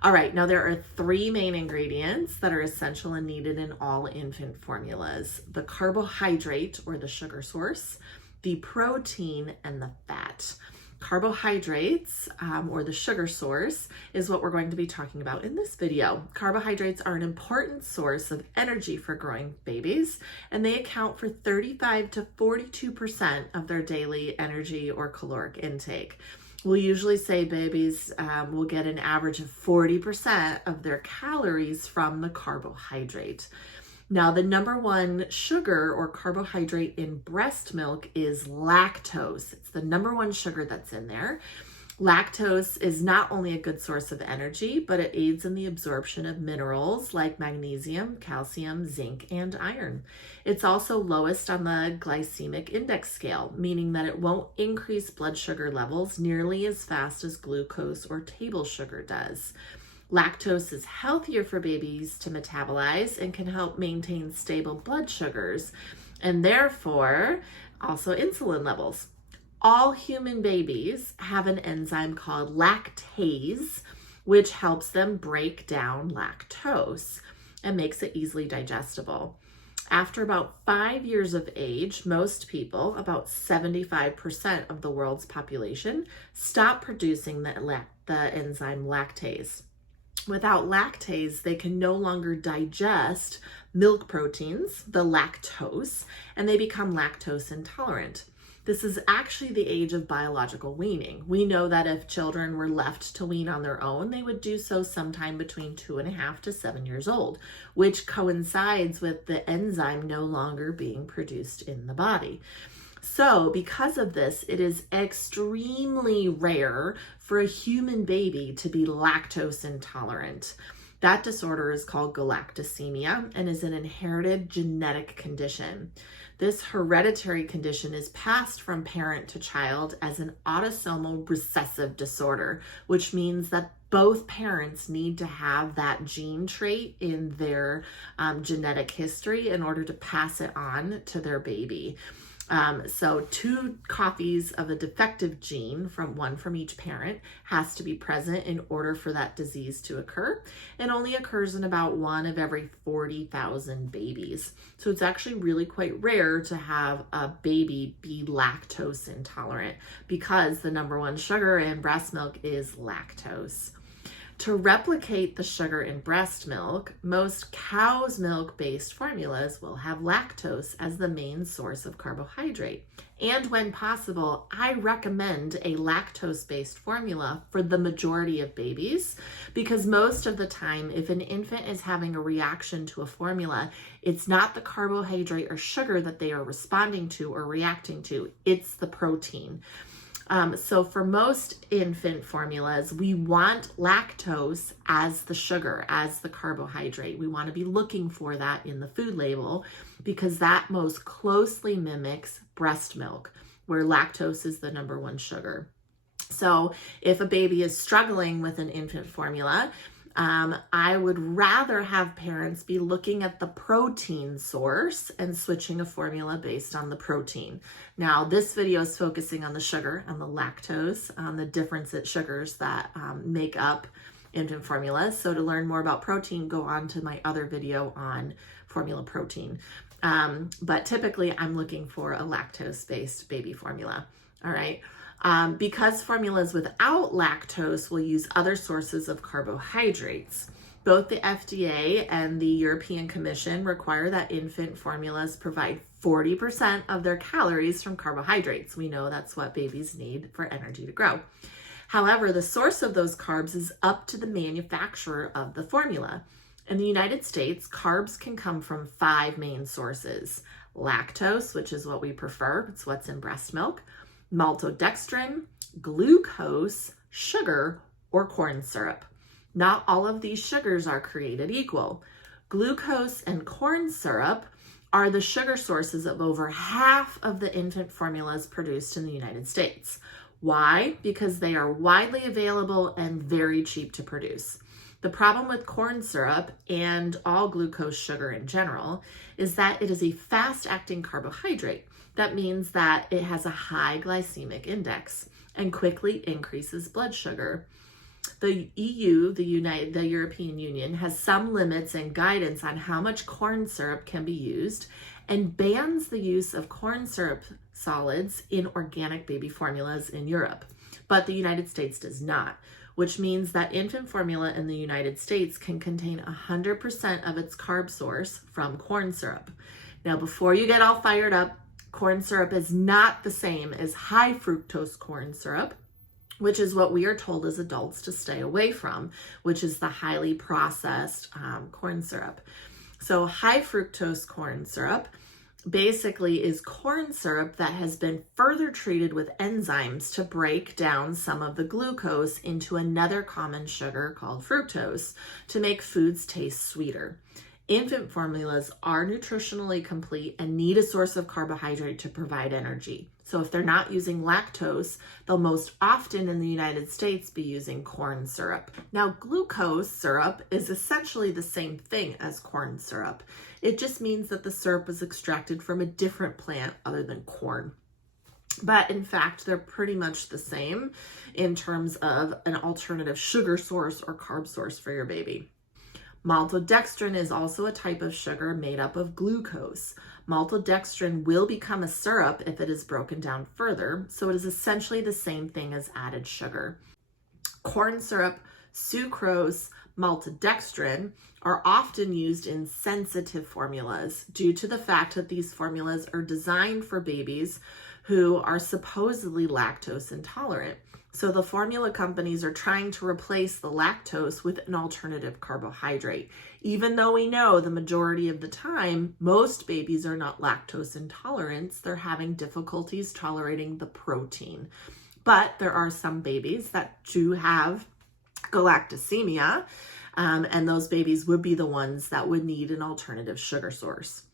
All right, now there are three main ingredients that are essential and needed in all infant formulas: the carbohydrate, or the sugar source, the protein, and the fat. Carbohydrates, or the sugar source, is what we're going to be talking about in this video. Carbohydrates are an important source of energy for growing babies, and they account for 35 to 42% of their daily energy or caloric intake. We'll usually say babies will get an average of 40% of their calories from the carbohydrate. Now, the number one sugar or carbohydrate in breast milk is lactose. It's the number one sugar that's in there. Lactose is not only a good source of energy, but it aids in the absorption of minerals like magnesium, calcium, zinc, and iron. It's also lowest on the glycemic index scale, meaning that it won't increase blood sugar levels nearly as fast as glucose or table sugar does. Lactose is healthier for babies to metabolize and can help maintain stable blood sugars and therefore also insulin levels. All human babies have an enzyme called lactase, which helps them break down lactose and makes it easily digestible. After about 5 years of age, most people, about 75% of the world's population, stop producing the enzyme lactase. Without lactase, they can no longer digest milk proteins, the lactose, and they become lactose intolerant. This is actually the age of biological weaning. We know that if children were left to wean on their own, they would do so sometime between 2.5 to 7 years old, which coincides with the enzyme no longer being produced in the body. So because of this, it is extremely rare for a human baby to be lactose intolerant. That disorder is called galactosemia and is an inherited genetic condition. This hereditary condition is passed from parent to child as an autosomal recessive disorder, which means that both parents need to have that gene trait in their genetic history in order to pass it on to their baby. So 2 copies of a defective gene, one from each parent, has to be present in order for that disease to occur. It only occurs in about 1 of every 40,000 babies. So it's actually really quite rare to have a baby be lactose intolerant because the number one sugar in breast milk is lactose. To replicate the sugar in breast milk, most cow's milk-based formulas will have lactose as the main source of carbohydrate. And when possible, I recommend a lactose-based formula for the majority of babies because most of the time, if an infant is having a reaction to a formula, it's not the carbohydrate or sugar that they are responding to or reacting to, it's the protein. So for most infant formulas, we want lactose as the sugar, as the carbohydrate. We want to be looking for that in the food label because that most closely mimics breast milk, where lactose is the number one sugar. So if a baby is struggling with an infant formula, I would rather have parents be looking at the protein source and switching a formula based on the protein. Now, this video is focusing on the sugar and the lactose, on the different sugars that make up infant formulas. So to learn more about protein, go on to my other video on formula protein. But typically, I'm looking for a lactose-based baby formula. All right. Because formulas without lactose will use other sources of carbohydrates. Both the FDA and the European Commission require that infant formulas provide 40% of their calories from carbohydrates. We know that's what babies need for energy to grow. However, the source of those carbs is up to the manufacturer of the formula. In the United States, carbs can come from 5 main sources: lactose, which is what we prefer, it's what's in breast milk; maltodextrin, glucose, sugar, or corn syrup. Not all of these sugars are created equal. Glucose and corn syrup are the sugar sources of over half of the infant formulas produced in the United States. Why? Because they are widely available and very cheap to produce. The problem with corn syrup and all glucose sugar in general is that it is a fast-acting carbohydrate. That means that it has a high glycemic index and quickly increases blood sugar. The EU, the European Union, has some limits and guidance on how much corn syrup can be used and bans the use of corn syrup solids in organic baby formulas in Europe. But the United States does not, which means that infant formula in the United States can contain 100% of its carb source from corn syrup. Now, before you get all fired up, corn syrup is not the same as high fructose corn syrup, which is what we are told as adults to stay away from, which is the highly processed corn syrup. So high fructose corn syrup basically is corn syrup that has been further treated with enzymes to break down some of the glucose into another common sugar called fructose to make foods taste sweeter. Infant formulas are nutritionally complete and need a source of carbohydrate to provide energy. So if they're not using lactose, they'll most often in the United States be using corn syrup. Now, glucose syrup is essentially the same thing as corn syrup. It just means that the syrup is extracted from a different plant other than corn. But in fact, they're pretty much the same in terms of an alternative sugar source or carb source for your baby. Maltodextrin is also a type of sugar made up of glucose. Maltodextrin will become a syrup if it is broken down further, so it is essentially the same thing as added sugar. Corn syrup, sucrose, maltodextrin are often used in sensitive formulas due to the fact that these formulas are designed for babies who are supposedly lactose intolerant. So the formula companies are trying to replace the lactose with an alternative carbohydrate, even though we know the majority of the time, most babies are not lactose intolerant. They're having difficulties tolerating the protein. But there are some babies that do have galactosemia, and those babies would be the ones that would need an alternative sugar source.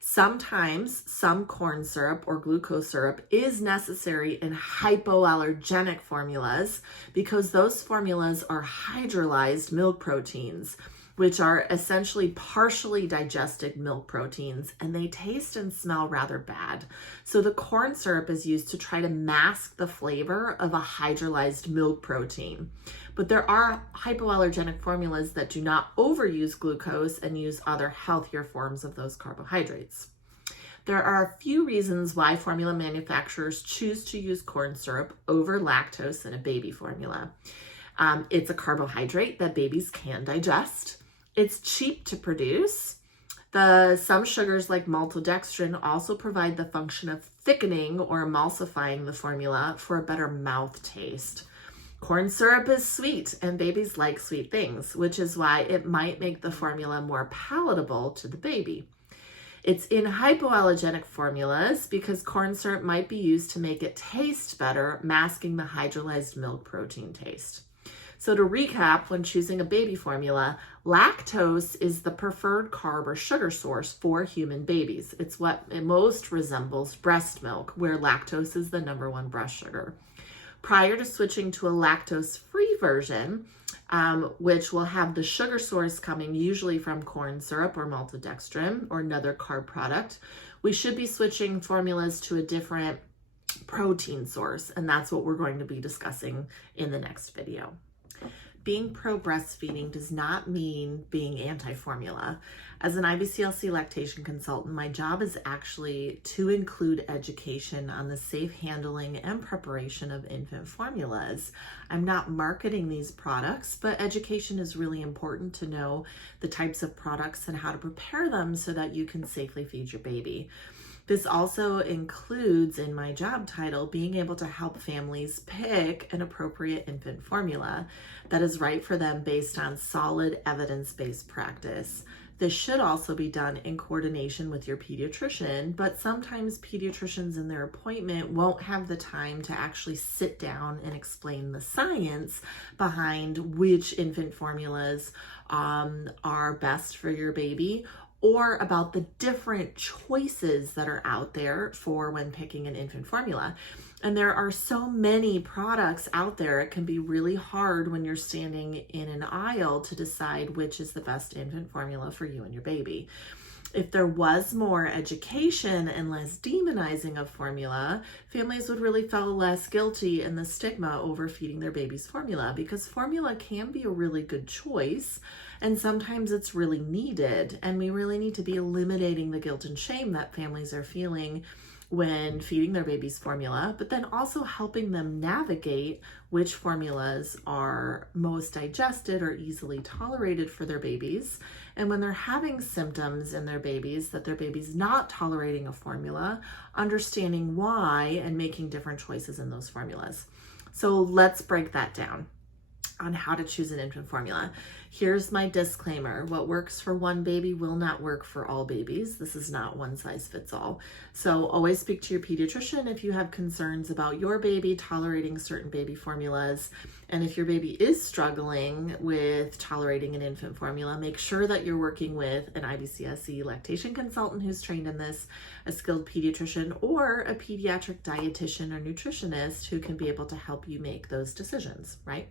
Sometimes some corn syrup or glucose syrup is necessary in hypoallergenic formulas because those formulas are hydrolyzed milk proteins, which are essentially partially digested milk proteins, and they taste and smell rather bad. So the corn syrup is used to try to mask the flavor of a hydrolyzed milk protein. But there are hypoallergenic formulas that do not overuse glucose and use other healthier forms of those carbohydrates. There are a few reasons why formula manufacturers choose to use corn syrup over lactose in a baby formula. It's a carbohydrate that babies can digest. It's cheap to produce. Some sugars like maltodextrin also provide the function of thickening or emulsifying the formula for a better mouth taste. Corn syrup is sweet and babies like sweet things, which is why it might make the formula more palatable to the baby. It's in hypoallergenic formulas because corn syrup might be used to make it taste better, masking the hydrolyzed milk protein taste. So to recap, when choosing a baby formula, lactose is the preferred carb or sugar source for human babies. It's what it most resembles breast milk, where lactose is the number one breast sugar. Prior to switching to a lactose-free version, which will have the sugar source coming usually from corn syrup or maltodextrin or another carb product, we should be switching formulas to a different protein source, and that's what we're going to be discussing in the next video. Being pro-breastfeeding does not mean being anti-formula. As an IBCLC lactation consultant, my job is actually to include education on the safe handling and preparation of infant formulas. I'm not marketing these products, but education is really important to know the types of products and how to prepare them so that you can safely feed your baby. This also includes, in my job title, being able to help families pick an appropriate infant formula that is right for them based on solid evidence-based practice. This should also be done in coordination with your pediatrician, but sometimes pediatricians in their appointment won't have the time to actually sit down and explain the science behind which infant formulas are best for your baby, or about the different choices that are out there for when picking an infant formula. And there are so many products out there, it can be really hard when you're standing in an aisle to decide which is the best infant formula for you and your baby. If there was more education and less demonizing of formula, families would really feel less guilty in the stigma over feeding their babies formula, because formula can be a really good choice and sometimes it's really needed, and we really need to be eliminating the guilt and shame that families are feeling when feeding their babies formula, but then also helping them navigate which formulas are most digested or easily tolerated for their babies. And when they're having symptoms in their babies that their baby's not tolerating a formula, understanding why and making different choices in those formulas. So let's break that down on how to choose an infant formula. Here's my disclaimer. What works for one baby will not work for all babies. This is not one size fits all. So always speak to your pediatrician if you have concerns about your baby tolerating certain baby formulas. And if your baby is struggling with tolerating an infant formula, make sure that you're working with an IBCSE lactation consultant who's trained in this, a skilled pediatrician, or a pediatric dietitian or nutritionist who can be able to help you make those decisions, right?